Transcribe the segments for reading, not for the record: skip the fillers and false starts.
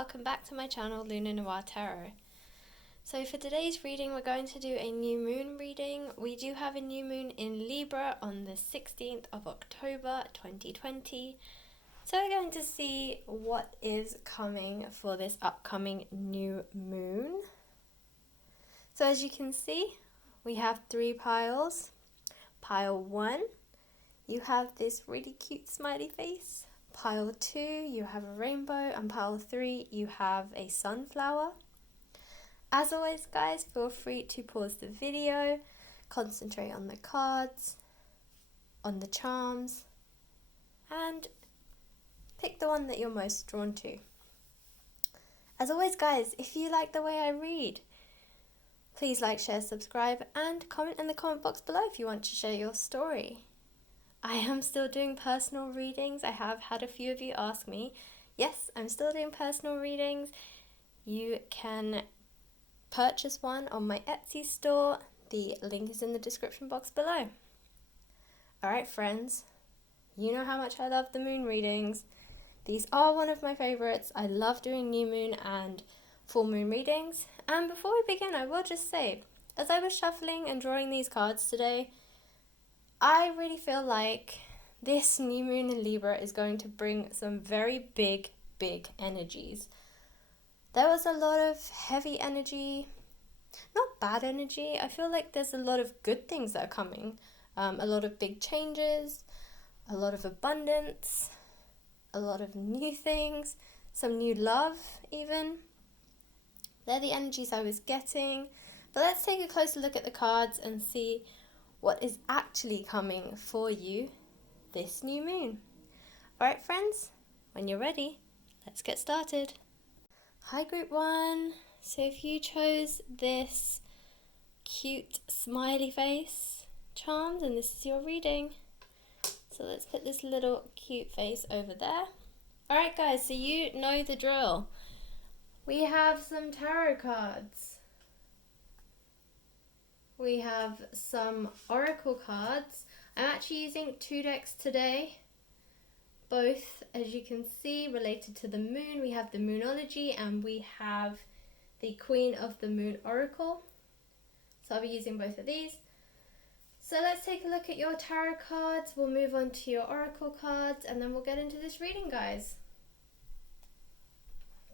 welcome back to my channel Nouveau Tarot. So for today's reading we're going to do a new moon reading. We do have a new moon in Libra on the 16th of October 2020. So we're going to see what is coming for this upcoming new moon. So as you can see, we have three piles. Pile 1, you have this really cute smiley face. Pile 2, you have a rainbow, and pile 3, you have a sunflower. As always guys, feel free to pause the video, concentrate on the cards, on the charms, and pick the one that you're most drawn to. As always guys, if you like the way I read, please like, share, subscribe, and comment in the comment box below if you want to share your story. I am still doing personal readings. I have had a few of you ask me. Yes, I'm still doing personal readings. You can purchase one on my Etsy store. The link is in the description box below. Alright friends, you know how much I love the moon readings. These are one of my favorites. I love doing new moon and full moon readings. And before we begin, I will just say, as I was shuffling and drawing these cards today, I really feel like this new moon in Libra is going to bring some very big energies. There was a lot of heavy energy, not bad energy. I feel like there's a lot of good things that are coming. A lot of big changes, a lot of abundance, a lot of new things, some new love even. They're the energies I was getting. But let's take a closer look at the cards and see what is actually coming for you this new moon. Alright friends, when you're ready, let's get started. Hi group 1, so if you chose this cute smiley face charms, and this is your reading, so let's put this little cute face over there. Alright guys, so you know the drill. We have some tarot cards. We have some oracle cards. I'm actually using 2 decks today, both, as you can see, related to the moon. We have the Moonology and we have the Queen of the Moon Oracle. So I'll be using both of these. So let's take a look at your tarot cards. We'll move on to your oracle cards and then we'll get into this reading, guys.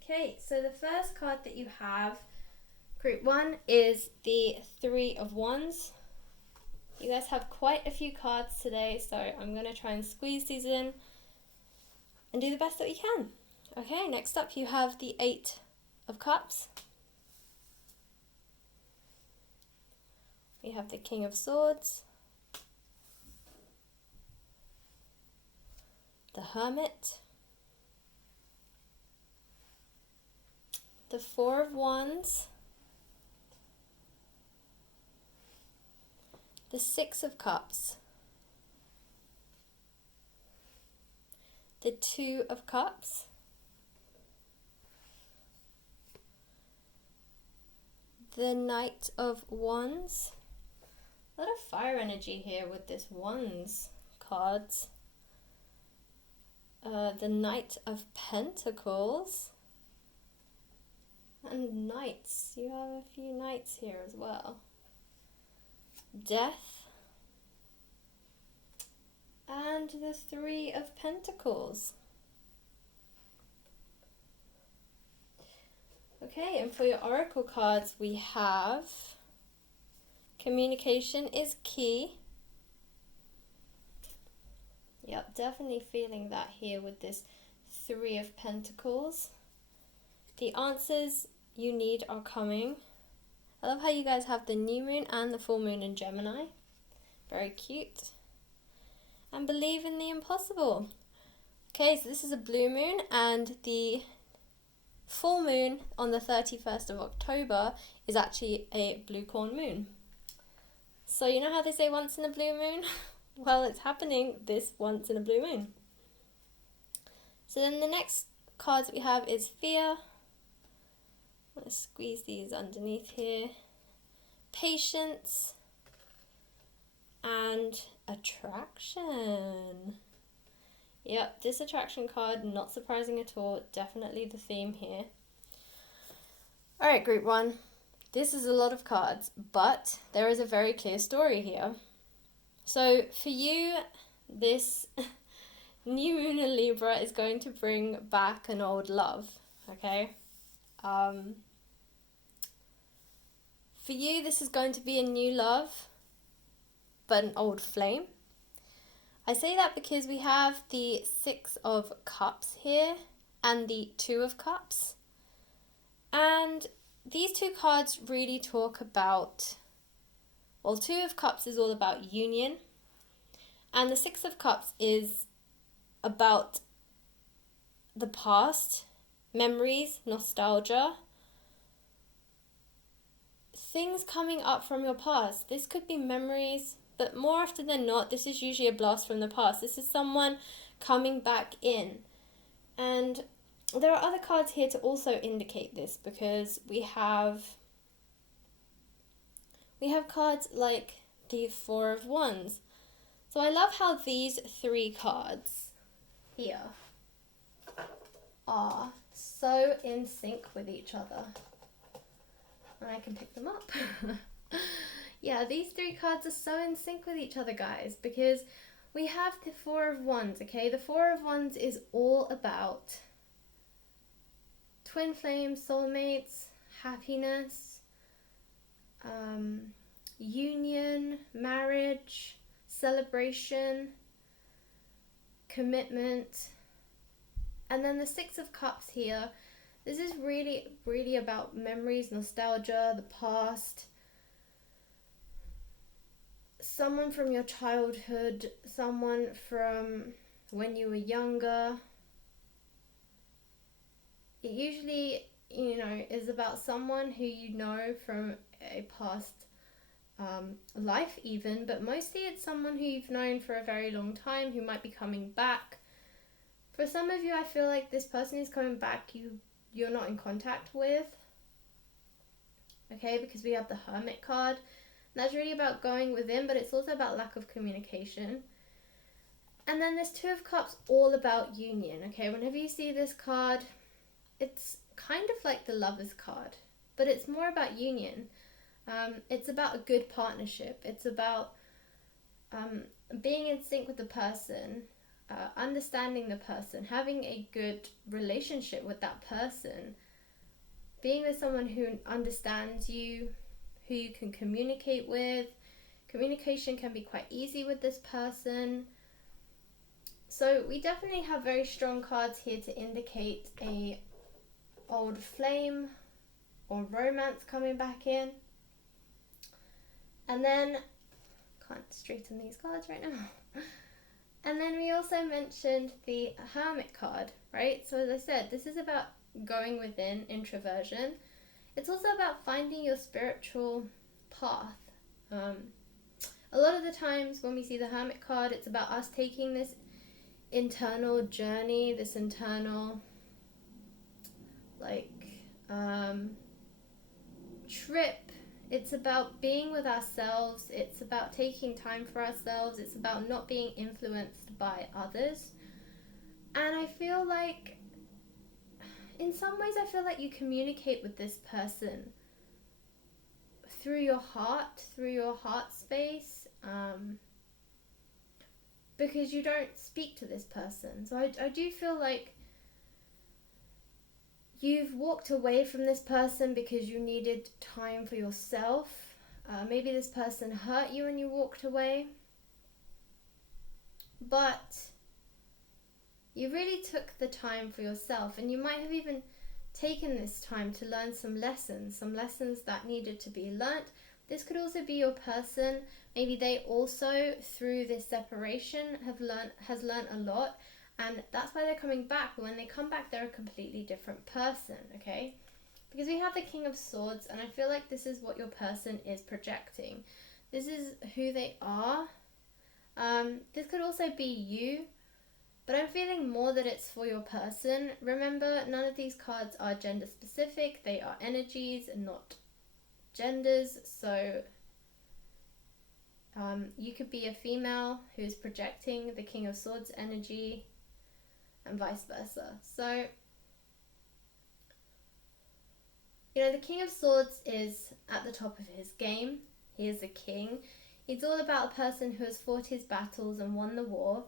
Okay, so the first card that you have, Group 1, is the 3 of Wands. You guys have quite a few cards today, so I'm going to try and squeeze these in and do the best that we can. Okay, next up you have the 8 of Cups. We have the King of Swords, the Hermit, the 4 of Wands, the 6 of Cups, the 2 of Cups, the Knight of Wands. A lot of fire energy here with this Wands cards. The Knight of Pentacles. And Knights. You have a few Knights here as well. Death, and the 3 of Pentacles. Okay, and for your oracle cards we have communication is key. Yep, definitely feeling that here with this 3 of Pentacles. The answers you need are coming. I love how you guys have the new moon and the full moon in Gemini. Very cute. And believe in the impossible. Okay, so this is a blue moon and the full moon on the 31st of October is actually a blue corn moon. So you know how they say once in a blue moon? Well, it's happening this once in a blue moon. So then the next cards we have is Fear. Let's squeeze these underneath here. Patience and Attraction. Yep, this attraction card, not surprising at all, definitely the theme here. Alright, group one. This is a lot of cards, but there is a very clear story here. So for you, this new moon in Libra is going to bring back an old love, okay? For you, this is going to be a new love, but an old flame. I say that because we have the Six of Cups here and the Two of Cups. And these two cards really talk about, well, Two of Cups is all about union, and the Six of Cups is about the past, memories, nostalgia, things coming up from your past. This could be memories, but more often than not, this is usually a blast from the past. This is someone coming back in. And there are other cards here to also indicate this, because we have cards like the Four of Wands. So I love how these three cards here are so in sync with each other. And I can pick them up. Yeah, these three cards are so in sync with each other, guys, because we have the Four of Wands, okay? The Four of Wands is all about twin flames, soulmates, happiness, union, marriage, celebration, commitment. And then the Six of Cups here, this is really, really about memories, nostalgia, the past, someone from your childhood, someone from when you were younger. It usually, is about someone who you know from a past life even, but mostly it's someone who you've known for a very long time who might be coming back. For some of you, I feel like this person who's coming back, you're not in contact with, okay, because we have the Hermit card. And that's really about going within, but it's also about lack of communication. And then this Two of Cups, all about union, okay? Whenever you see this card, it's kind of like the Lover's card, but it's more about union. It's about a good partnership. It's about being in sync with the person, understanding the person, having a good relationship with that person, being with someone who understands you, who you can communicate with. Communication can be quite easy with this person. So we definitely have very strong cards here to indicate a old flame or romance coming back in. And then, can't straighten these cards right now. And then we also mentioned the Hermit card, right? So as I said, this is about going within, introversion. It's also about finding your spiritual path. A lot of the times when we see the Hermit card, it's about us taking this internal journey, this internal trip. It's about being with ourselves. It's about taking time for ourselves. It's about not being influenced by others. And I feel like, in some ways, I feel like you communicate with this person through your heart space, because you don't speak to this person. So I do feel like you've walked away from this person because you needed time for yourself. Maybe this person hurt you and you walked away. But you really took the time for yourself, and you might have even taken this time to learn some lessons that needed to be learnt. This could also be your person. Maybe they also, through this separation, has learnt a lot, and that's why they're coming back. But when they come back, they're a completely different person, okay? Because we have the King of Swords, and I feel like this is what your person is projecting. This is who they are. This could also be you, but I'm feeling more that it's for your person. Remember, none of these cards are gender specific. They are energies and not genders. So you could be a female who's projecting the King of Swords energy, and vice versa. So You know, the King of Swords is at the top of his game. He is a king. He's all about a person who has fought his battles and won the war.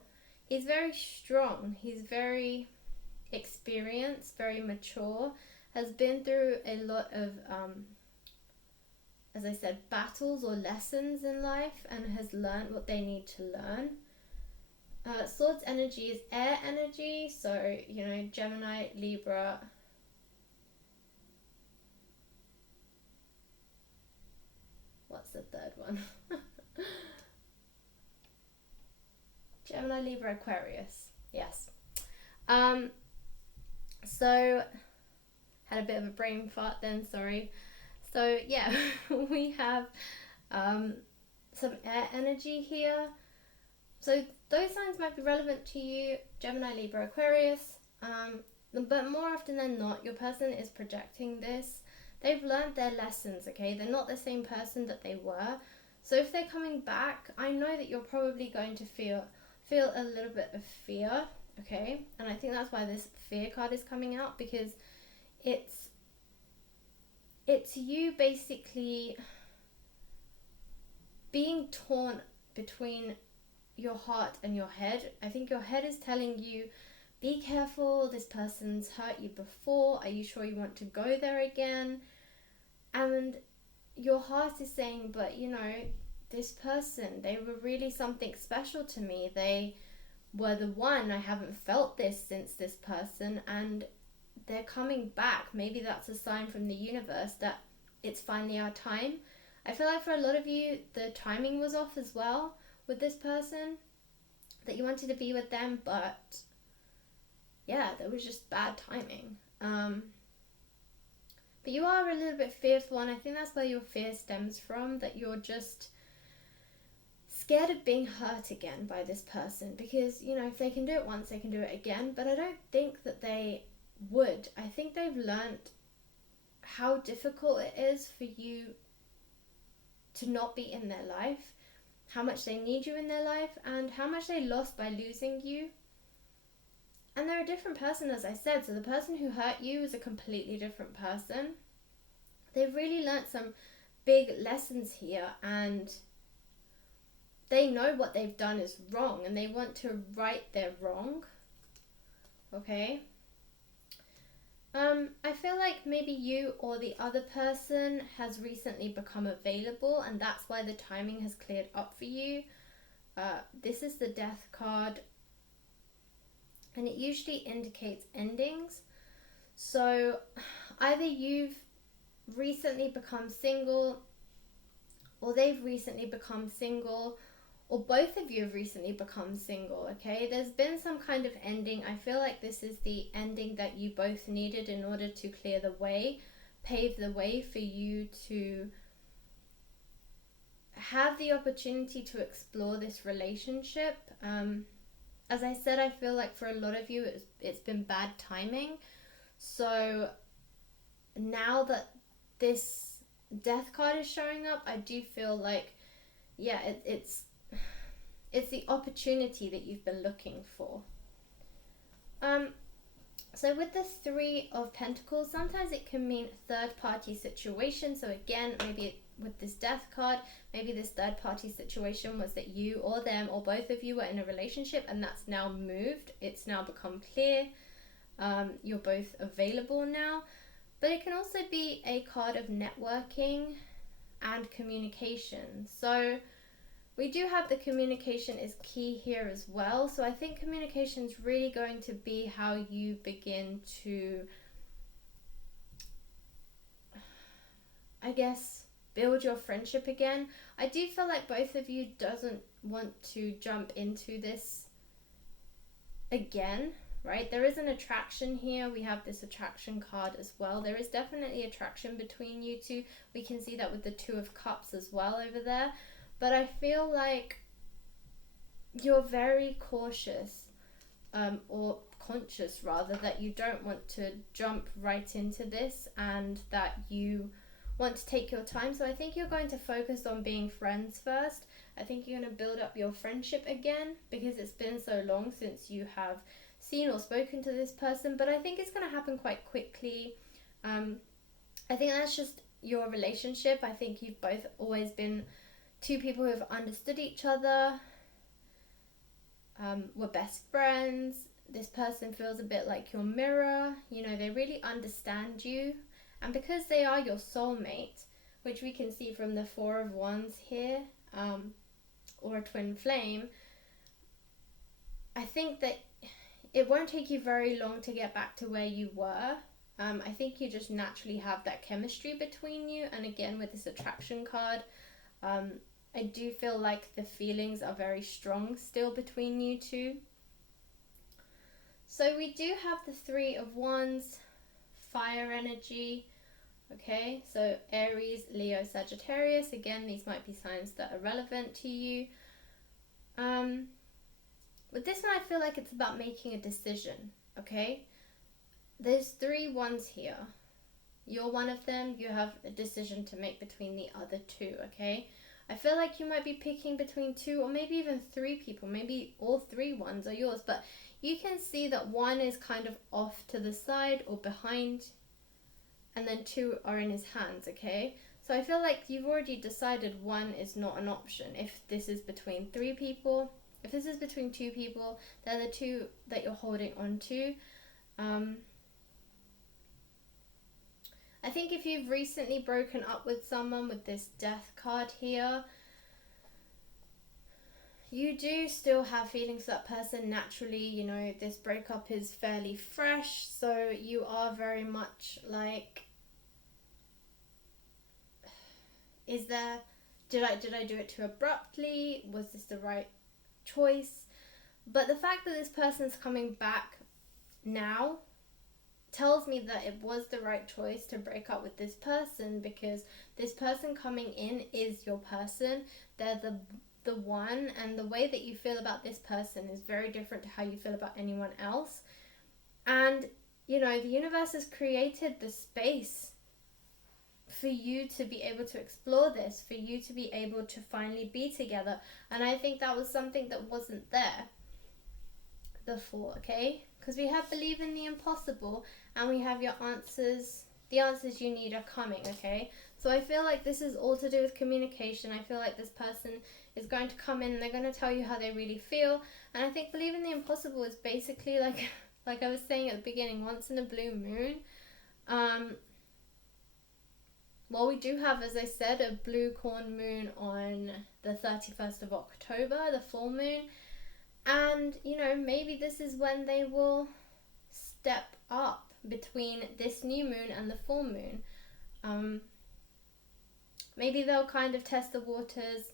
He's very strong. He's very experienced, very mature, has been through a lot of, as I said, battles or lessons in life, and has learned what they need to learn. Swords energy is air energy, so, you know, Gemini, Libra. What's the third one? Gemini, Libra, Aquarius. Yes. So, had a bit of a brain fart then, sorry. So, yeah, we have some air energy here. So, those signs might be relevant to you, Gemini, Libra, Aquarius. But more often than not, your person is projecting this. They've learned their lessons, okay? They're not the same person that they were. So if they're coming back, I know that you're probably going to feel a little bit of fear, okay? And I think that's why this fear card is coming out, because it's you basically being torn between your heart and your head. I think your head is telling you, be careful, this person's hurt you before, are you sure you want to go there again? And your heart is saying, but you know, this person, they were really something special to me. They were the one. I haven't felt this since this person, and they're coming back. Maybe that's a sign from the universe that it's finally our time. I feel like for a lot of you, the timing was off as well with this person, that you wanted to be with them, but yeah, there was just bad timing. But you are a little bit fearful, and I think that's where your fear stems from, that you're just scared of being hurt again by this person, because, you know, if they can do it once, they can do it again. But I don't think that they would. I think they've learned how difficult it is for you to not be in their life, how much they need you in their life, and how much they lost by losing you. And they're a different person, as I said. So the person who hurt you is a completely different person. They've really learnt some big lessons here, and they know what they've done is wrong, and they want to right their wrong. Okay? I feel like maybe you or the other person has recently become available, and that's why the timing has cleared up for you. This is the Death card, and it usually indicates endings. So either you've recently become single, or they've recently become single, or both of you have recently become single, okay? There's been some kind of ending. I feel like this is the ending that you both needed in order to clear the way, pave the way for you to have the opportunity to explore this relationship. As I said, I feel like for a lot of you, it's been bad timing. So now that this Death card is showing up, I do feel like, yeah, it's the opportunity that you've been looking for. So with the Three of Pentacles, sometimes it can mean third-party situation. So again, maybe with this Death card, maybe this third-party situation was that you or them or both of you were in a relationship, and that's now moved. It's now become clear. You're both available now. But it can also be a card of networking and communication. So we do have the communication is key here as well. So I think communication is really going to be how you begin to, I guess, build your friendship again. I do feel like both of you doesn't want to jump into this again, right? There is an attraction here. We have this attraction card as well. There is definitely attraction between you two. We can see that with the Two of Cups as well over there. But I feel like you're very cautious, or conscious rather, that you don't want to jump right into this, and that you want to take your time. So I think you're going to focus on being friends first. I think you're going to build up your friendship again, because it's been so long since you have seen or spoken to this person. But I think it's going to happen quite quickly. I think that's just your relationship. I think you've both always been two people who have understood each other, were best friends. This person feels a bit like your mirror. You know, they really understand you. And because they are your soulmate, which we can see from the Four of Wands here, or a twin flame, I think that it won't take you very long to get back to where you were. I think you just naturally have that chemistry between you. And again, with this attraction card, I do feel like the feelings are very strong still between you two. So we do have the Three of Wands, fire energy. Okay, so Aries, Leo, Sagittarius. Again, these might be signs that are relevant to you. With this one, I feel like it's about making a decision. Okay, there's 3 wands here. You're one of them. You have a decision to make between the other 2. Okay, I feel like you might be picking between 2 or maybe even 3 people. Maybe all 3 wands are yours, but you can see that 1 is kind of off to the side or behind, and then 2 are in his hands. Okay, so I feel like you've already decided 1 is not an option. If this is between 3 people, if this is between 2 people, they're the 2 that you're holding on to. I think if you've recently broken up with someone with this death card here, you do still have feelings for that person naturally. You know, this breakup is fairly fresh, so you are very much like, did I do it too abruptly? Was this the right choice? But the fact that this person's coming back now tells me that it was the right choice to break up with this person, because this person coming in is your person. They're the one, and the way that you feel about this person is very different to how you feel about anyone else. And you know, the universe has created the space for you to be able to explore this, for you to be able to finally be together. And I think that was something that wasn't there before. Okay, because we have believe in the impossible, and we have your answers. The answers you need are coming. Okay, so I feel like this is all to do with communication. I feel like this person is going to come in and they're going to tell you how they really feel. And I think believe in the impossible is basically like I was saying at the beginning, once in a blue moon. Well, we do have, as I said, a blue corn moon on the 31st of October, the full moon. And, you know, maybe this is when they will step up between this new moon and the full moon. Maybe they'll kind of test the waters,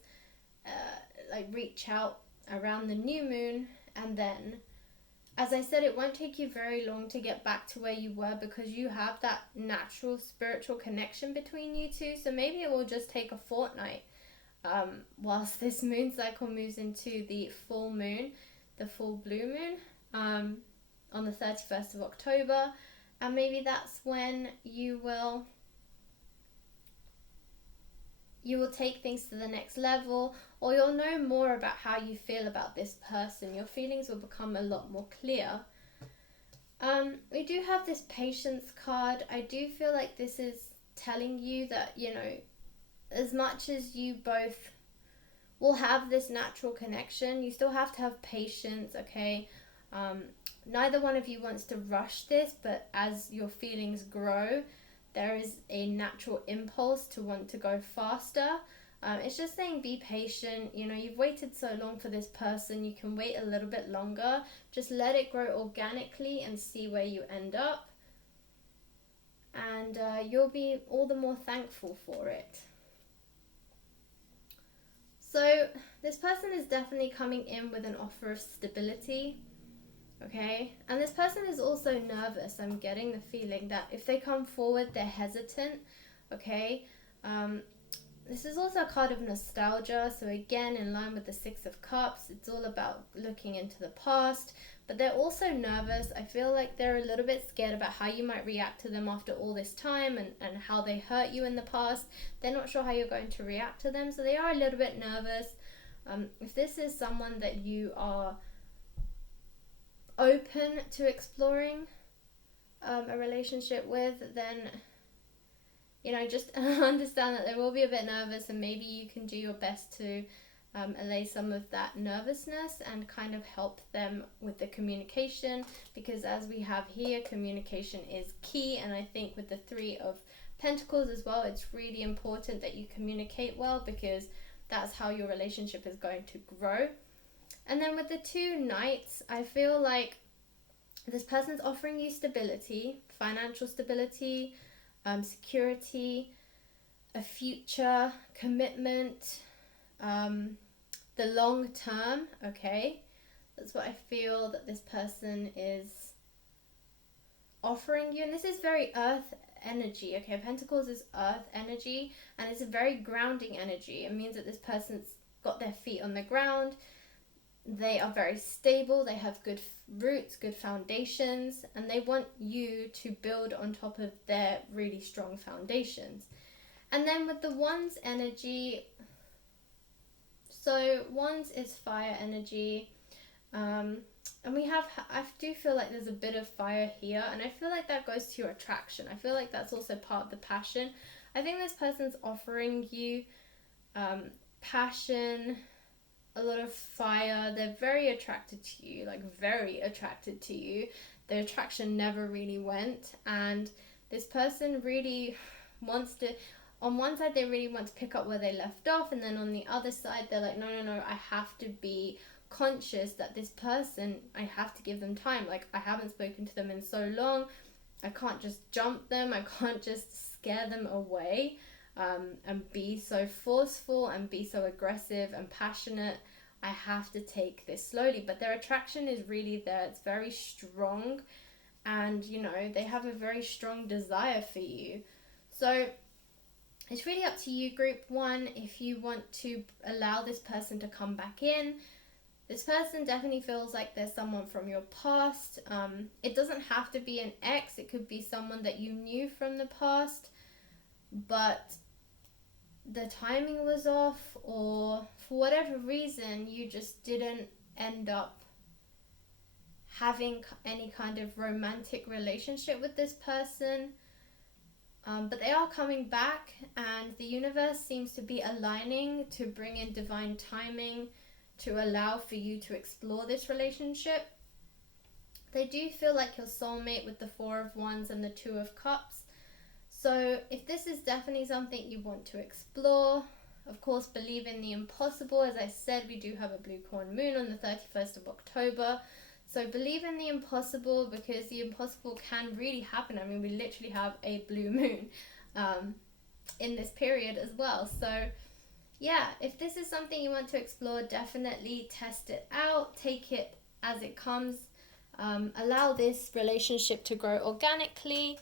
like reach out around the new moon, and then, as I said, it won't take you very long to get back to where you were, because you have that natural spiritual connection between you two. So maybe it will just take a fortnight, whilst this moon cycle moves into the full moon, the full blue moon, on the 31st of October. And maybe that's when you will take things to the next level, or you'll know more about how you feel about this person. Your feelings will become a lot more clear. We do have this patience card. I do feel like this is telling you that, you know, as much as you both will have this natural connection, you still have to have patience. Okay, neither one of you wants to rush this, but as your feelings grow, there is a natural impulse to want to go faster. It's just saying be patient. You know, you've waited so long for this person, you can wait a little bit longer. Just let it grow organically and see where you end up. And you'll be all the more thankful for it. So this person is definitely coming in with an offer of stability. Okay, and this person is also nervous. I'm getting the feeling that if they come forward, they're hesitant. Okay, this is also a card of nostalgia. So again, in line with the Six of Cups, it's all about looking into the past, but they're also nervous. I feel like they're a little bit scared about how you might react to them after all this time, and how they hurt you in the past. They're not sure how you're going to react to them, so they are a little bit nervous. If this is someone that you are open to exploring a relationship with, then just understand that they will be a bit nervous, and maybe you can do your best to allay some of that nervousness and kind of help them with the communication, because as we have here, communication is key. And I think with the Three of Pentacles as well, it's really important that you communicate well, because that's how your relationship is going to grow. And then with the two Knights, I feel like this person's offering you stability, financial stability, security, a future, commitment, the long term, okay? That's what I feel that this person is offering you. And this is very earth energy, okay? Pentacles is earth energy, and it's a very grounding energy. It means that this person's got their feet on the ground. They are very stable, they have good roots, good foundations, and they want you to build on top of their really strong foundations. And then with the Wands energy, so Wands is fire energy, and I do feel like there's a bit of fire here, and I feel like that goes to your attraction. I feel like that's also part of the passion. I think this person's offering you passion, a lot of fire. They're very attracted to you, like very attracted to you. Their attraction never really went, and this person really wants to, on one side they really want to pick up where they left off, and then on the other side they're like, no, I have to be conscious that this person, I have to give them time. Like, I haven't spoken to them in so long, I can't just jump them, I can't just scare them away. And be so forceful and be so aggressive and passionate. I have to take this slowly. But their attraction is really there. It's very strong, and they have a very strong desire for you. So it's really up to you, group one, if you want to allow this person to come back in. This person definitely feels like there's someone from your past. It doesn't have to be an ex. It could be someone that you knew from the past, but the timing was off, or for whatever reason you just didn't end up having any kind of romantic relationship with this person. But they are coming back, and the universe seems to be aligning to bring in divine timing to allow for you to explore this relationship. They do feel like your soulmate with the Four of Wands and the Two of Cups. So if this is definitely something you want to explore, of course, believe in the impossible. As I said, we do have a blue corn moon on the 31st of October. So believe in the impossible, because the impossible can really happen. I mean, we literally have a blue moon in this period as well. So yeah, if this is something you want to explore, definitely test it out. Take it as it comes. Allow this relationship to grow organically.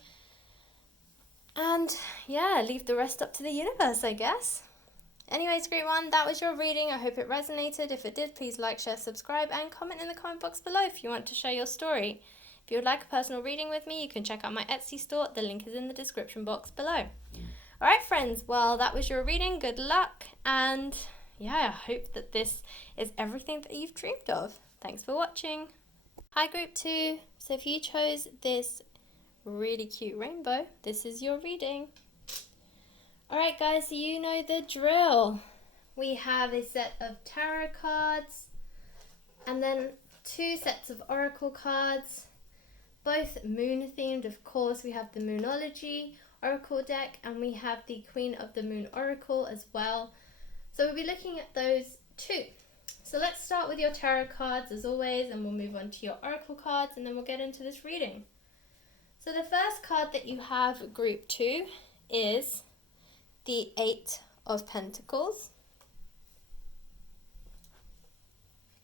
And yeah, leave the rest up to the universe, I guess. Anyways, group one, that was your reading. I hope it resonated. If it did, please like, share, subscribe, and comment in the comment box below if you want to share your story. If you would like a personal reading with me, you can check out my Etsy store. The link is in the description box below. Alright, friends, well, that was your reading. Good luck. And yeah, I hope that this is everything that you've dreamed of. Thanks for watching. Hi, group two. So if you chose this really cute rainbow, this is your reading. Alright guys, so you know the drill. We have a set of tarot cards and then 2 sets of oracle cards, both moon themed. Of course, we have the Moonology Oracle deck, and we have the Queen of the Moon Oracle as well. So we'll be looking at those 2. So let's start with your tarot cards as always, and we'll move on to your oracle cards, and then we'll get into this reading. So the first card that you have, group 2, is the 8 of Pentacles.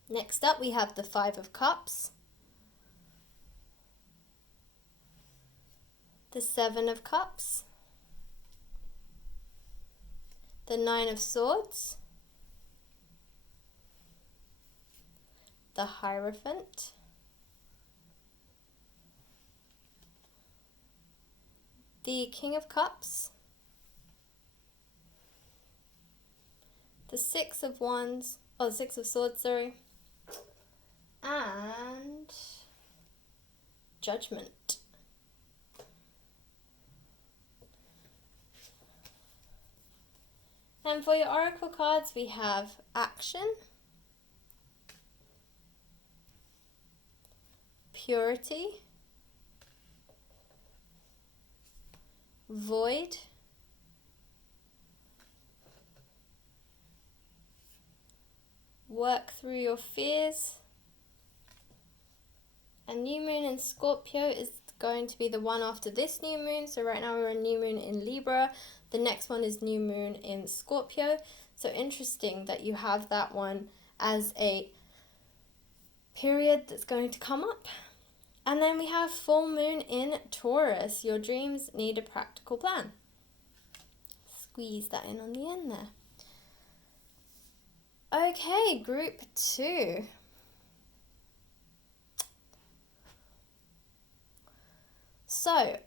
Next up, we have the 5 of Cups, the 7 of Cups, the 9 of Swords, the Hierophant, the King of Cups, the 6 of Wands, oh, 6 of Swords, sorry, and Judgment. For your oracle cards, we have action, purity, void, work through your fears, and new moon in Scorpio is going to be the one after this new moon. So right now we're in new moon in Libra. The next one is new moon in Scorpio. So interesting that you have that one as a period that's going to come up. And then we have full moon in Taurus. Your dreams need a practical plan. Squeeze that in on the end there. Okay, group 2. So,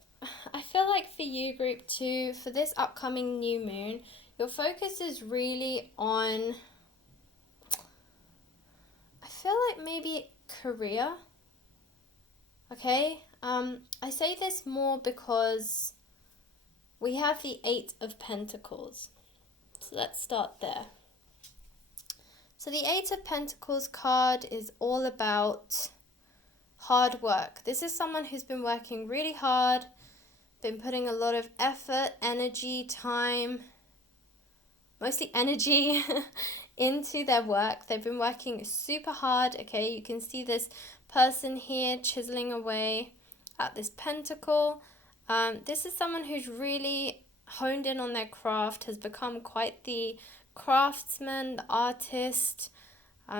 I feel like for you, group 2, for this upcoming new moon, your focus is really on, I feel like maybe career. Okay, I say this more because we have the 8 of Pentacles. So let's start there. So the 8 of Pentacles card is all about hard work. This is someone who's been working really hard, been putting a lot of effort, energy, time, mostly energy into their work. They've been working super hard, okay? You can see this person here chiseling away at this pentacle. This is someone who's really honed in on their craft, has become quite the craftsman, the artist.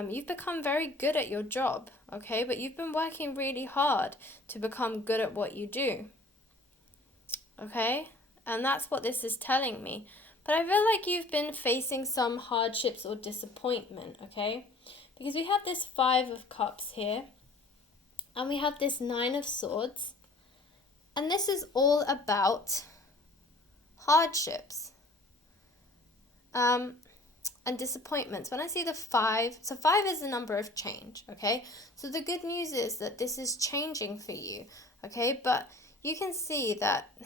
You've become very good at your job, okay? But you've been working really hard to become good at what you do, okay? And that's what this is telling me. But I feel like you've been facing some hardships or disappointment, okay? Because we have this 5 of Cups here, and we have this 9 of Swords, and this is all about hardships and disappointments. When I see the 5, so 5 is the number of change, okay? So the good news is that this is changing for you, okay? But you can see that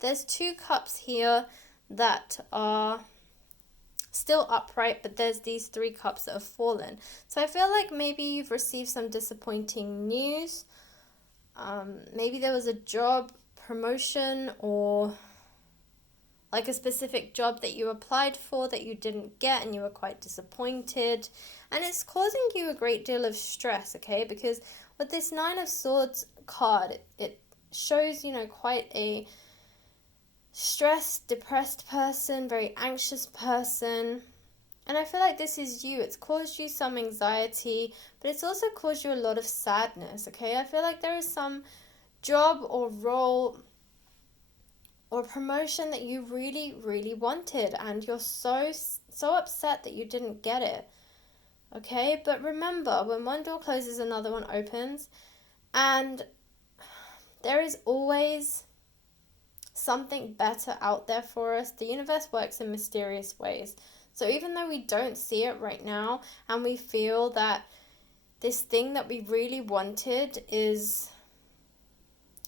there's 2 cups here that are still upright, but there's these 3 cups that have fallen. So I feel like maybe you've received some disappointing news. Maybe there was a job promotion or like a specific job that you applied for that you didn't get and you were quite disappointed. And it's causing you a great deal of stress, okay? Because with this 9 of Swords card, it shows, quite a stressed, depressed person, very anxious person. And I feel like this is you. It's caused you some anxiety, but it's also caused you a lot of sadness, okay? I feel like there is some job or role or promotion that you really, really wanted, and you're so upset that you didn't get it, okay? But remember, when one door closes, another one opens, and there is always something better out there for us. The universe works in mysterious ways. So even though we don't see it right now, and we feel that this thing that we really wanted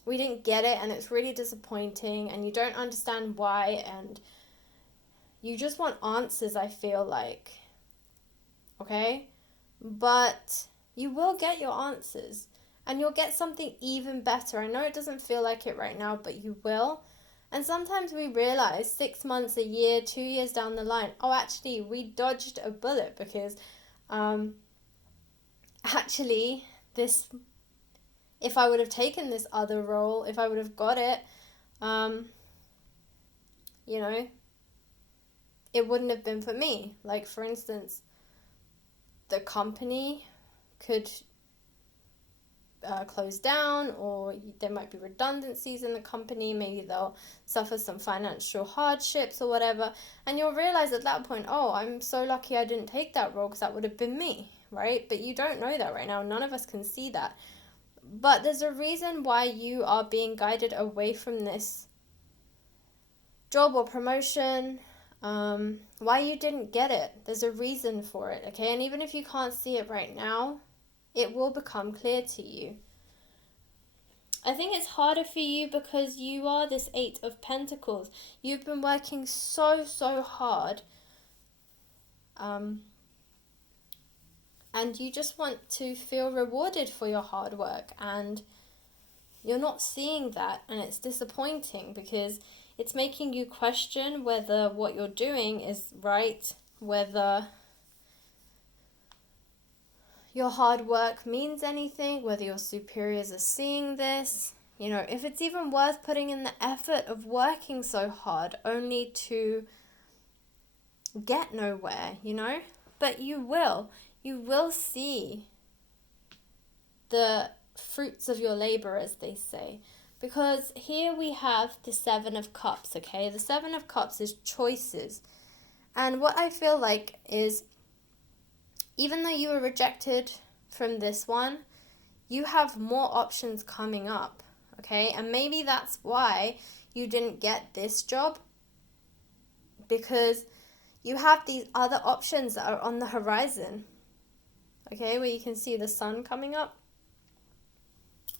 we didn't get it, and it's really disappointing, and you don't understand why, and you just want answers, I feel like, okay? But you will get your answers, and you'll get something even better. I know it doesn't feel like it right now, but you will. And sometimes we realize 6 months, a year, 2 years down the line, oh, actually, we dodged a bullet because actually this... if I would have taken this other role, if I would have got it, it wouldn't have been for me. Like, for instance, the company could close down, or there might be redundancies in the company. Maybe they'll suffer some financial hardships or whatever. And you'll realize at that point, oh, I'm so lucky I didn't take that role because that would have been me, right? But you don't know that right now. None of us can see that. But there's a reason why you are being guided away from this job or promotion, why you didn't get it. There's a reason for it, okay? And even if you can't see it right now, it will become clear to you. I think it's harder for you because you are this 8 of Pentacles. You've been working so hard And you just want to feel rewarded for your hard work, and you're not seeing that, and it's disappointing because it's making you question whether what you're doing is right, whether your hard work means anything, whether your superiors are seeing this, if it's even worth putting in the effort of working so hard only to get nowhere, But you will see the fruits of your labor, as they say. Because here we have the Seven of Cups, okay? The Seven of Cups is choices. And what I feel like is, even though you were rejected from this one, you have more options coming up, okay? And maybe that's why you didn't get this job, because you have these other options that are on the horizon, okay, where you can see the sun coming up.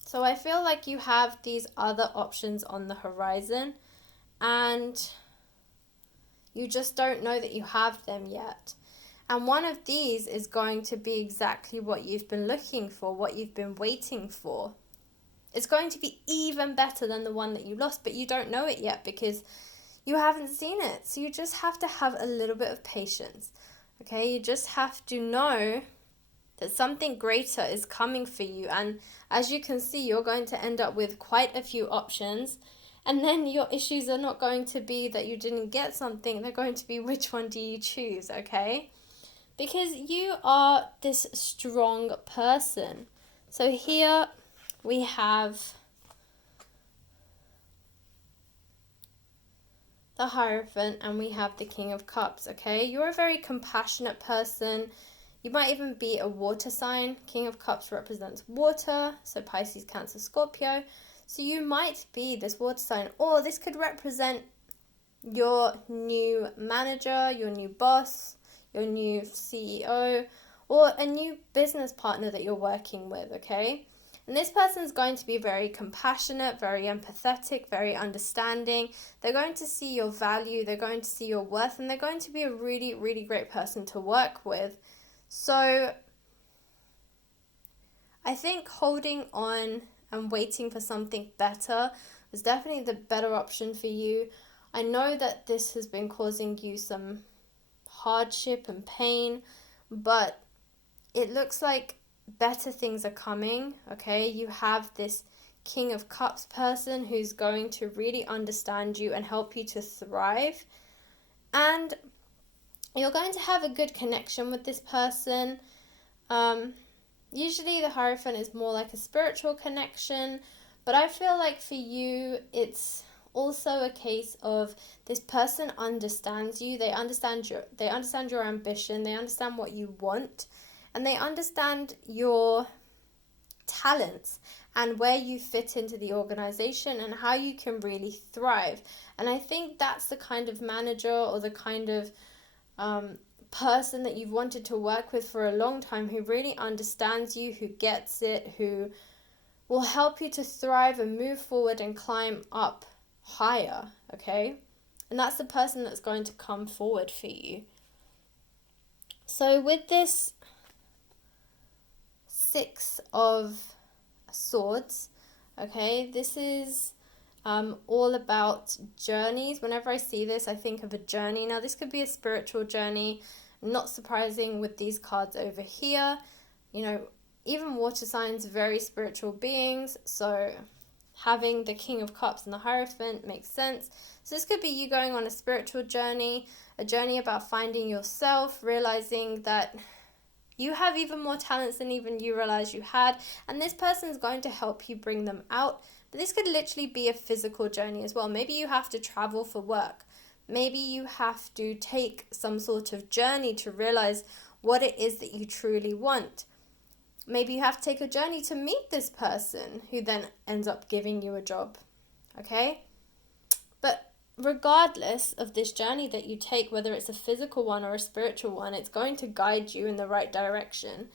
So I feel like you have these other options on the horizon, and you just don't know that you have them yet. And one of these is going to be exactly what you've been looking for, what you've been waiting for. It's going to be even better than the one that you lost, but you don't know it yet because you haven't seen it. So you just have to have a little bit of patience, okay? You just have to know that something greater is coming for you. And as you can see, you're going to end up with quite a few options. And then your issues are not going to be that you didn't get something. They're going to be, which one do you choose, okay? Because you are this strong person. So here we have the Hierophant and we have the King of Cups, okay? You're a very compassionate person. You might even be a water sign. King of Cups represents water, so Pisces, Cancer, Scorpio. So you might be this water sign, or this could represent your new manager, your new boss, your new CEO, or a new business partner that you're working with, okay? And this person's going to be very compassionate, very empathetic, very understanding. They're going to see your value, they're going to see your worth, and they're going to be a really, really great person to work with. So I think holding on and waiting for something better is definitely the better option for you. I know that this has been causing you some hardship and pain, but it looks like better things are coming, okay? You have this King of Cups person who's going to really understand you and help you to thrive. And you're going to have a good connection with this person. Usually the Hierophant is more like a spiritual connection, but I feel like for you, it's also a case of this person understands you. They understand your ambition. They understand what you want, and they understand your talents and where you fit into the organization and how you can really thrive. And I think that's the kind of manager or the kind of person that you've wanted to work with for a long time, who really understands you, who gets it, who will help you to thrive and move forward and climb up higher, okay? And that's the person that's going to come forward for you. So with this Six of Swords, okay, this is all about journeys. Whenever I see this, I think of a journey. Now, this could be a spiritual journey. Not surprising with these cards over here. Even water signs, very spiritual beings. So having the King of Cups and the Hierophant makes sense. So this could be you going on a spiritual journey, a journey about finding yourself, realizing that you have even more talents than even you realize you had. And this person is going to help you bring them out. But this could literally be a physical journey as well. Maybe you have to travel for work. Maybe you have to take some sort of journey to realize what it is that you truly want. Maybe you have to take a journey to meet this person who then ends up giving you a job, okay? But regardless of this journey that you take, whether it's a physical one or a spiritual one, it's going to guide you in the right direction.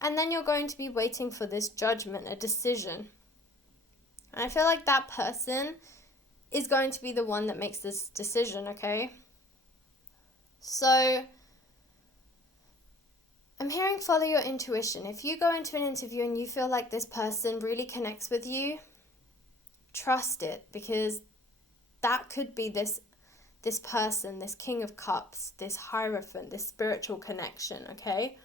And then you're going to be waiting for this judgment, a decision. And I feel like that person is going to be the one that makes this decision, okay? So I'm hearing follow your intuition. If you go into an interview and you feel like this person really connects with you, trust it, because that could be this person, this King of Cups, this Hierophant, this spiritual connection, okay?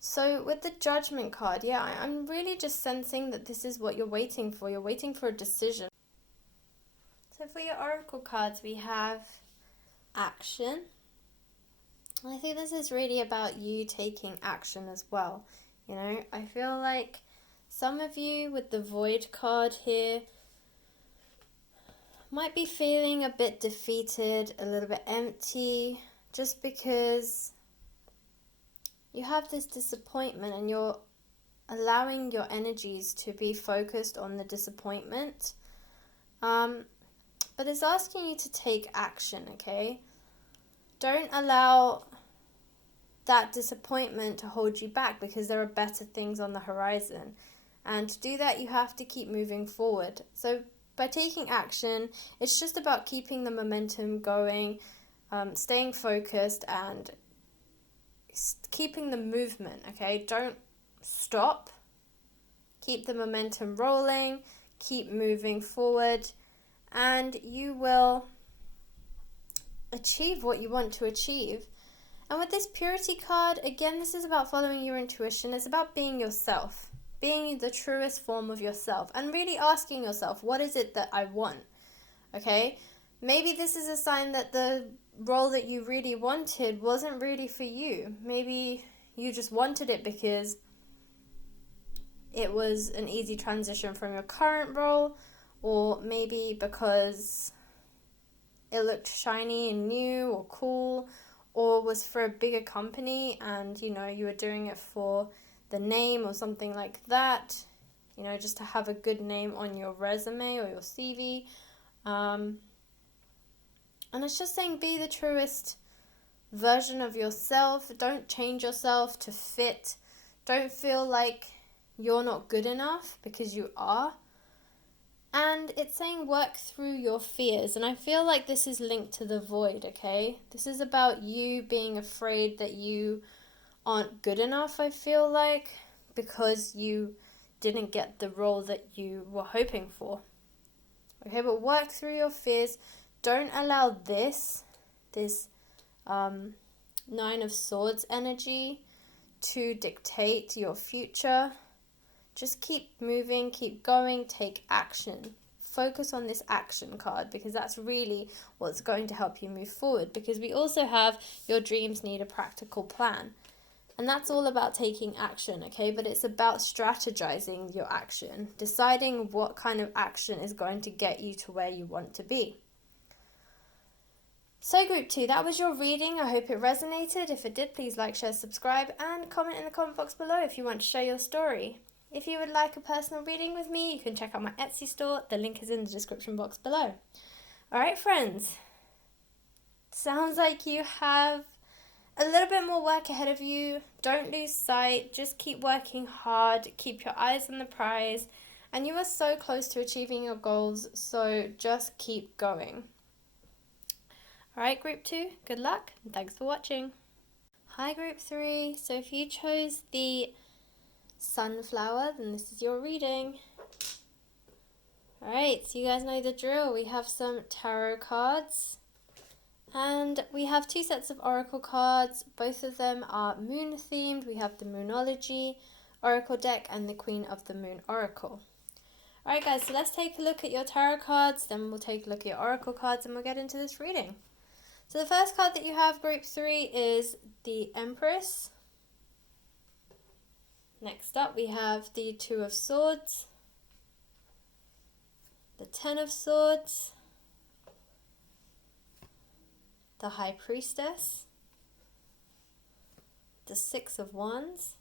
So with the Judgment card, yeah, I'm really just sensing that this is what you're waiting for. You're waiting for a decision. So for your Oracle cards, we have action. I think this is really about you taking action as well. You know, I feel like some of you with the Void card here might be feeling a bit defeated, a little bit empty, just because you have this disappointment and you're allowing your energies to be focused on the disappointment. But it's asking you to take action, okay? Don't allow that disappointment to hold you back, because there are better things on the horizon. And to do that, you have to keep moving forward. So by taking action, it's just about keeping the momentum going, staying focused, and keeping the movement, okay? Don't stop. Keep the momentum rolling, keep moving forward, and you will achieve what you want to achieve. And with this Purity card, again, this is about following your intuition. It's about being yourself, being the truest form of yourself, and really asking yourself, what is it that I want? Okay? Maybe this is a sign that the role that you really wanted wasn't really for you. Maybe you just wanted it because it was an easy transition from your current role, or maybe because it looked shiny and new or cool, or was for a bigger company and, you know, you were doing it for the name or something like that, you know, just to have a good name on your resume or your CV. And it's just saying, be the truest version of yourself. Don't change yourself to fit. Don't feel like you're not good enough, because you are. And it's saying work through your fears. And I feel like this is linked to the Void, okay? This is about you being afraid that you aren't good enough, I feel like, because you didn't get the role that you were hoping for. Okay, but work through your fears. Don't allow this Nine of Swords energy to dictate your future. Just keep moving, keep going, take action. Focus on this action card, because that's really what's going to help you move forward. Because we also have your dreams need a practical plan. And that's all about taking action, okay? But it's about strategizing your action, deciding what kind of action is going to get you to where you want to be. So Group 2, that was your reading. I hope it resonated. If it did, please like, share, subscribe, and comment in the comment box below if you want to share your story. If you would like a personal reading with me, you can check out my Etsy store. The link is in the description box below. Alright friends, sounds like you have a little bit more work ahead of you. Don't lose sight. Just keep working hard. Keep your eyes on the prize. And you are so close to achieving your goals, so just keep going. Alright, Group 2, good luck, and thanks for watching. Hi, Group 3. So if you chose the Sunflower, then this is your reading. Alright, so you guys know the drill. We have some tarot cards. And we have two sets of oracle cards. Both of them are moon themed. We have the Moonology Oracle deck and the Queen of the Moon Oracle. Alright guys, so let's take a look at your tarot cards, then we'll take a look at your oracle cards, and we'll get into this reading. So the first card that you have, Group 3, is the Empress. Next up we have the Two of Swords, the Ten of Swords, the High Priestess, the Six of Wands,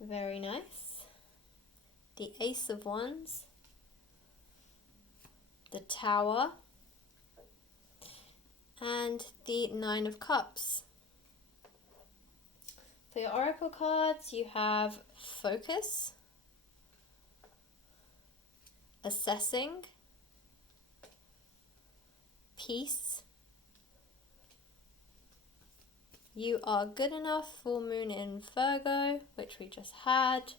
very nice, the Ace of Wands, the Tower, and the Nine of Cups. For your oracle cards, you have Focus, assessing, peace. You are good enough, full moon in Virgo, which we just had,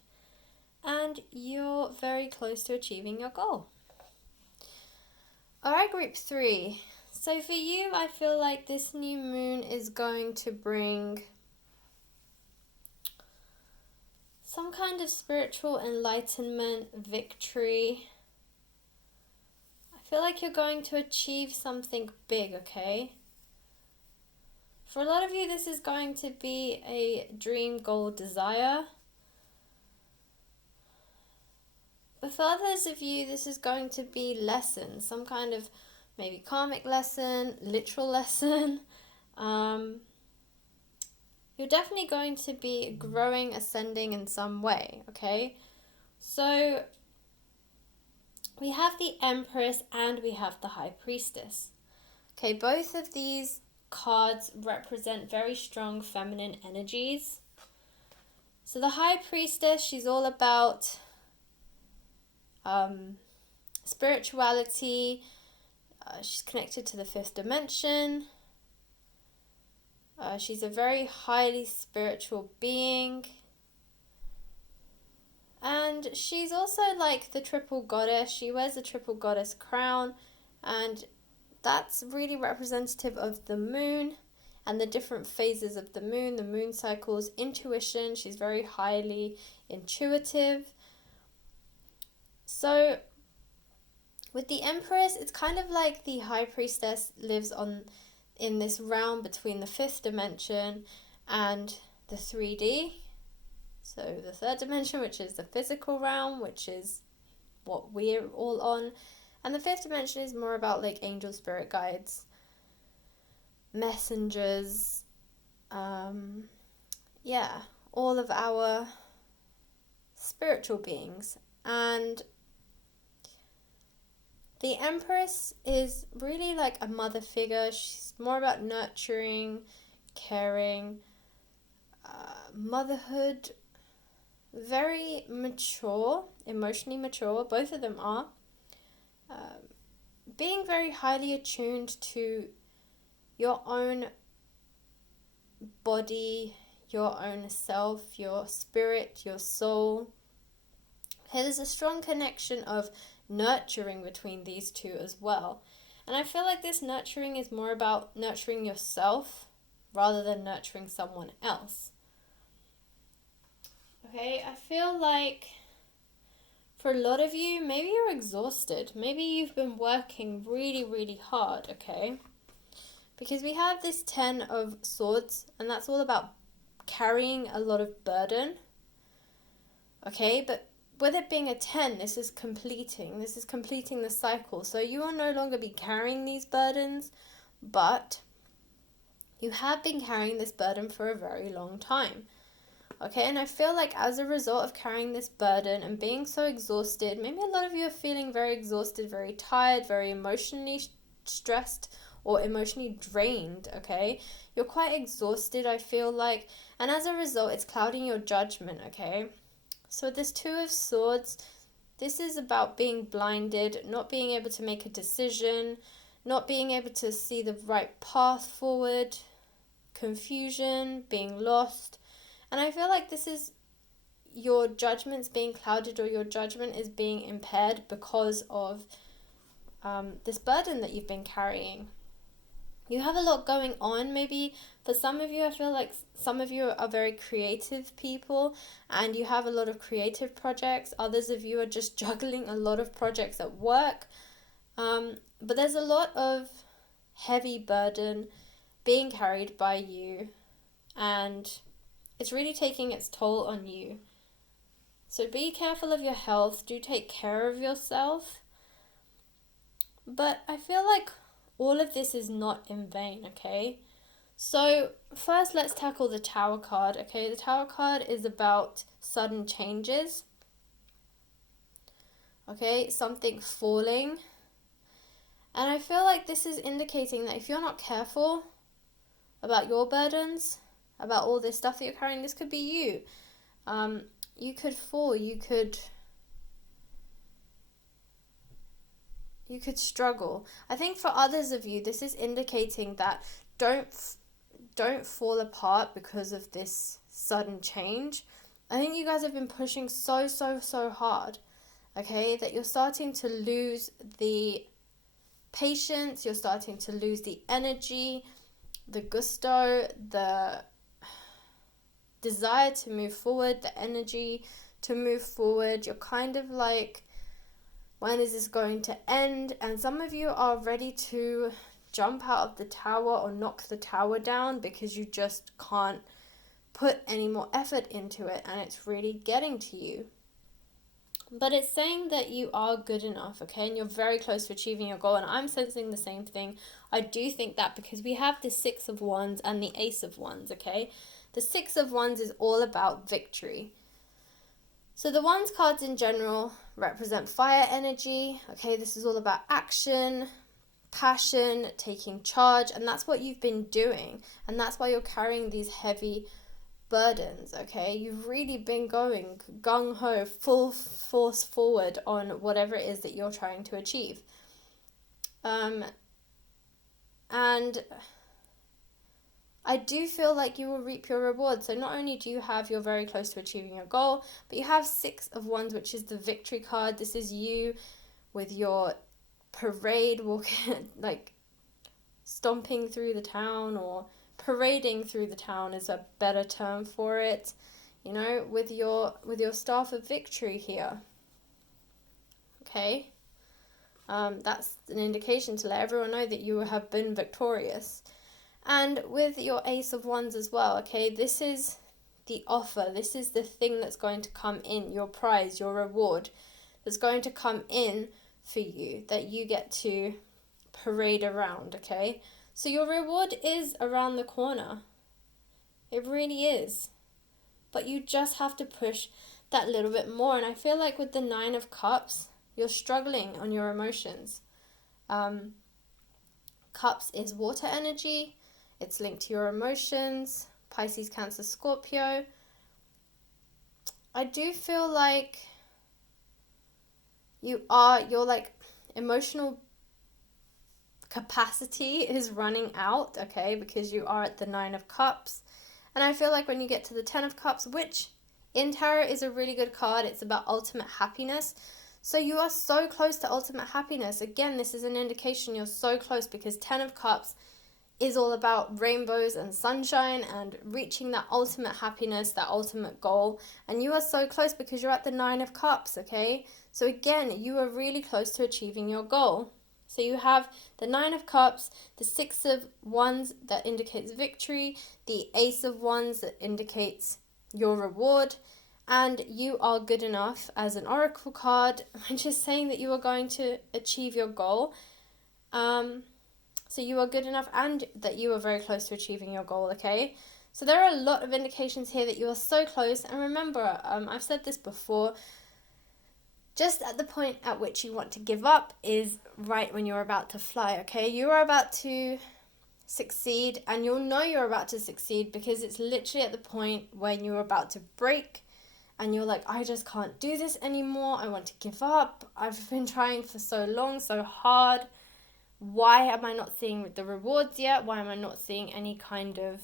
and you're very close to achieving your goal. Alright, group 3. So for you, I feel like this new moon is going to bring some kind of spiritual enlightenment, victory. I feel like you're going to achieve something big, okay? For a lot of you, this is going to be a dream, goal, desire. But for others of you, this is going to be lessons, some kind of maybe karmic lesson, literal lesson. You're definitely going to be growing, ascending in some way, okay? So we have the Empress and we have the High Priestess. Okay, both of these cards represent very strong feminine energies. So the High Priestess, she's all about spirituality. She's connected to the 5th dimension. She's a very highly spiritual being. And she's also like the triple goddess. She wears a triple goddess crown, and that's really representative of the moon and the different phases of the moon cycles, intuition. She's very highly intuitive. So with the Empress, it's kind of like the High Priestess lives in this realm between the 5th dimension and the 3D. So the 3rd dimension, which is the physical realm, which is what we're all on. And the 5th dimension is more about like angel spirit guides, messengers, all of our spiritual beings. And the Empress is really like a mother figure. She's more about nurturing, caring, motherhood, very mature, emotionally mature. Both of them are. Being very highly attuned to your own body, your own self, your spirit, your soul. Okay, there's a strong connection of nurturing between these two as well. And I feel like this nurturing is more about nurturing yourself rather than nurturing someone else. Okay, I feel like for a lot of you, maybe you're exhausted. Maybe you've been working really, really hard, okay? Because we have this 10 of Swords, and that's all about carrying a lot of burden. Okay, but with it being a 10, this is completing the cycle. So you will no longer be carrying these burdens, but you have been carrying this burden for a very long time. Okay, and I feel like as a result of carrying this burden and being so exhausted, maybe a lot of you are feeling very exhausted, very tired, very emotionally stressed or emotionally drained, okay? You're quite exhausted, I feel like, and as a result, it's clouding your judgment, okay? So this 2 of Swords, this is about being blinded, not being able to make a decision, not being able to see the right path forward, confusion, being lost. And I feel like this is your judgment's being clouded, or your judgment is being impaired because of this burden that you've been carrying. You have a lot going on. Maybe for some of you, I feel like some of you are very creative people and you have a lot of creative projects. Others of you are just juggling a lot of projects at work. But there's a lot of heavy burden being carried by you, and it's really taking its toll on you. So be careful of your health. Do take care of yourself. But I feel like all of this is not in vain, okay? So first, let's tackle the Tower card, okay? The Tower card is about sudden changes, okay? Something falling. And I feel like this is indicating that if you're not careful about your burdens, about all this stuff that you're carrying, this could be you. You could fall, you could you could struggle. I think for others of you, this is indicating that don't fall apart because of this sudden change. I think you guys have been pushing so hard, okay, that you're starting to lose the patience, you're starting to lose the energy, the gusto, the desire to move forward, the energy to move forward. You're kind of like, when is this going to end? And some of you are ready to jump out of the tower or knock the tower down because you just can't put any more effort into it and it's really getting to you. But it's saying that you are good enough, okay? And you're very close to achieving your goal. And I'm sensing the same thing. I do think that because we have the Six of Wands and the Ace of Wands, okay? The Six of Wands is all about victory. So the Wands cards in general represent fire energy, okay? This is all about action, passion, taking charge. And that's what you've been doing. And that's why you're carrying these heavy burdens, okay? You've really been going gung-ho, full force forward on whatever it is that you're trying to achieve. And I do feel like you will reap your reward. So not only do you have, you're very close to achieving your goal, but you have Six of Wands, which is the victory card. This is you with your parade, walking, like stomping through the town, or parading through the town is a better term for it, you know, with your staff of victory here, okay? That's an indication to let everyone know that you have been victorious. And with your Ace of Wands as well, okay, this is the offer, this is the thing that's going to come in, your prize, your reward that's going to come in for you, that you get to parade around, okay? So your reward is around the corner. It really is. But you just have to push that little bit more. And I feel like with the Nine of Cups, you're struggling on your emotions. Cups is water energy. It's linked to your emotions. Pisces, Cancer, Scorpio. I do feel like your like emotional capacity is running out, okay, because you are at the Nine of Cups. And I feel like when you get to the Ten of Cups, which in tarot is a really good card, it's about ultimate happiness. So you are so close to ultimate happiness. Again, this is an indication you're so close, because Ten of Cups is all about rainbows and sunshine and reaching that ultimate happiness, that ultimate goal. And you are so close because you're at the Nine of Cups, okay? So again, you are really close to achieving your goal. So you have the Nine of Cups, the Six of Wands that indicates victory, the Ace of Wands that indicates your reward, and you are good enough as an oracle card, which is saying that you are going to achieve your goal. So you are good enough and that you are very close to achieving your goal, okay? So there are a lot of indications here that you are so close. And remember, I've said this before, just at the point at which you want to give up is right when you're about to fly, okay? You are about to succeed, and you'll know you're about to succeed because it's literally at the point when you're about to break and you're like, I just can't do this anymore. I want to give up. I've been trying for so long, so hard. Why am I not seeing the rewards yet? Why am I not seeing any kind of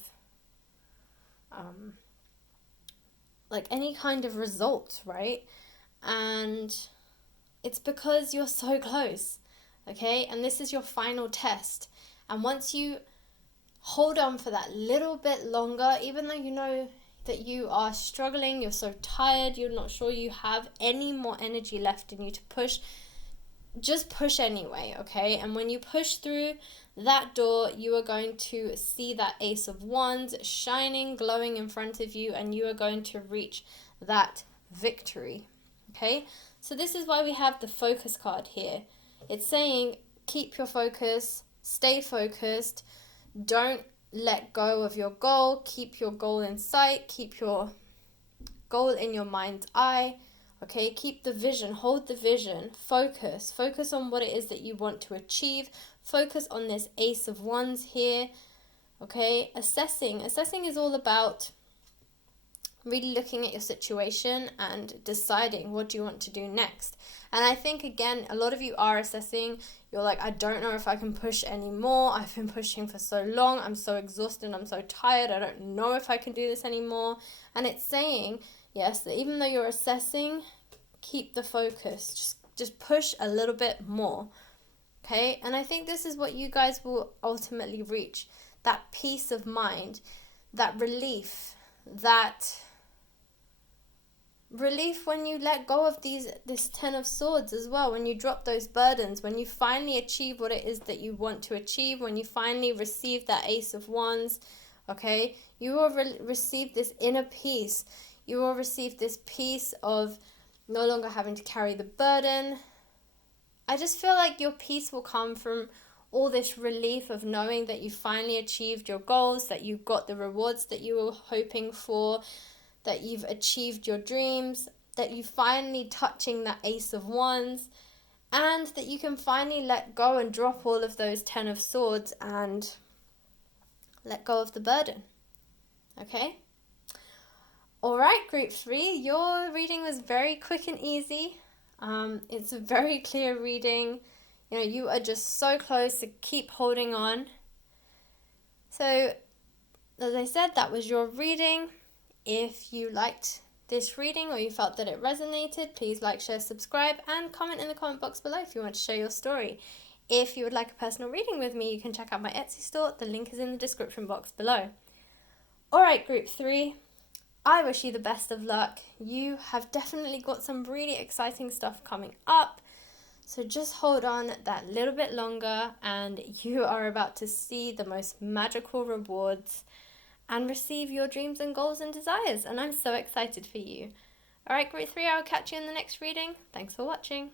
any kind of results, right? And it's because you're so close, okay? And this is your final test. And once you hold on for that little bit longer, even though you know that you are struggling, you're so tired, you're not sure you have any more energy left in you to push, just push anyway, okay? And when you push through that door, you are going to see that Ace of Wands shining, glowing in front of you, and you are going to reach that victory, okay? So this is why we have the focus card here. It's saying keep your focus, stay focused, don't let go of your goal, keep your goal in sight, keep your goal in your mind's eye, okay? Keep the vision, hold the vision, focus on what it is that you want to achieve, focus on this Ace of Wands here, okay? Assessing is all about really looking at your situation and deciding what do you want to do next. And I think, again, a lot of you are assessing. You're like, I don't know if I can push anymore. I've been pushing for so long. I'm so exhausted. I'm so tired. I don't know if I can do this anymore. And it's saying, yes, that even though you're assessing, keep the focus. Just push a little bit more. Okay? And I think this is what you guys will ultimately reach. That peace of mind, that relief when you let go of this 10 of swords as well, when you drop those burdens, when you finally achieve what it is that you want to achieve, when you finally receive that ace of wands, okay, you will receive this inner peace. You will receive this peace of no longer having to carry the burden. I just feel like your peace will come from all this relief of knowing that you finally achieved your goals, that you got the rewards that you were hoping for, that you've achieved your dreams, that you finally touching that ace of wands, and that you can finally let go and drop all of those 10 of swords and let go of the burden. Okay? Alright, group 3, your reading was very quick and easy. It's a very clear reading. You know, you are just so close to keep holding on. So, as I said, that was your reading. If you liked this reading or you felt that it resonated, please like, share, subscribe, and comment in the comment box below if you want to share your story. If you would like a personal reading with me, you can check out my Etsy store. The link is in the description box below. Alright, group 3, I wish you the best of luck. You have definitely got some really exciting stuff coming up. So just hold on that little bit longer and you are about to see the most magical rewards and receive your dreams and goals and desires. And I'm so excited for you. Alright, group 3, I'll catch you in the next reading. Thanks for watching.